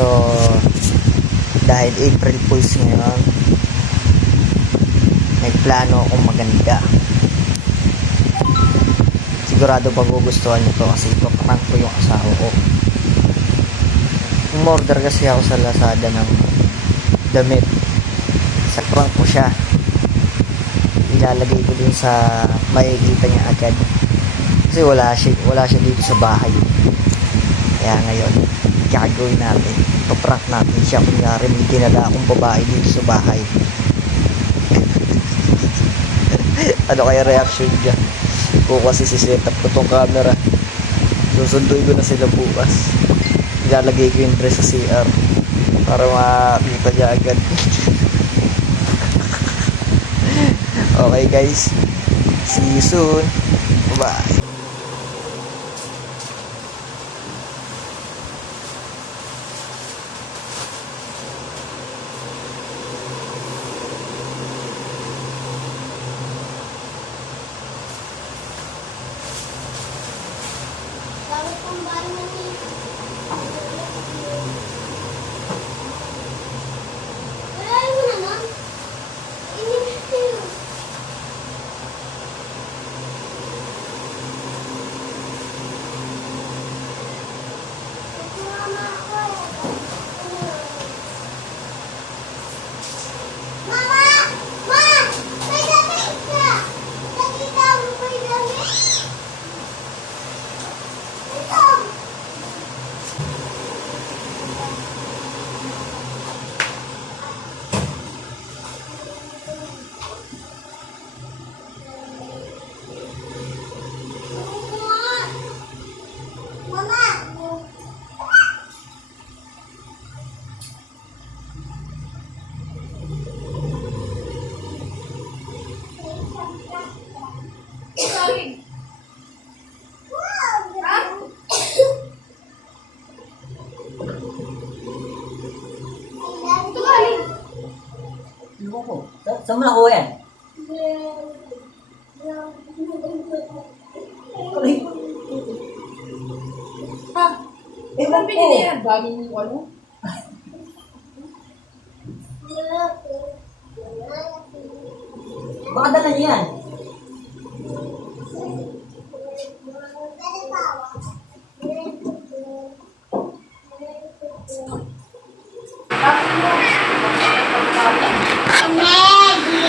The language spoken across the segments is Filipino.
So, dahil April Fools ngayon, may plano akong maganda. Sigurado magugustuhan nyo to kasi ipaprank ko yung asawa ko. Umorder kasi ako sa Lazada ng damit. Sa prank ko siya. Ilalagay ko dun sa makikita niya agad. Kasi wala siya dito sa bahay. Kaya ngayon, gagawin natin. Ipaprank natin siya. Kunyari may dinala akong babae dito sa bahay. Ano kaya reaction niya? Kung kasi siset up ko tong camera, susunduin ko na sila bukas. Ilalagay ko yung dress sa CR para makita niya agad. Okay guys, see you soon. Bye. Saan mo nakuha yan? Ha? Ang pinili yan. Bagay mo ano? Baka dala niya yan.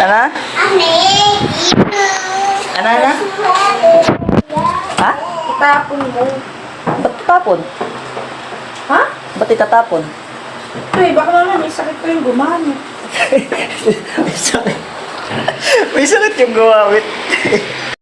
Ano? Ano? Ha? Itapon mo. Ba't tatapon? Ha? Ba't itatapon? Ay, baka naman may sakit ko yung gumamit. May sakit. May sakit yung gumamit.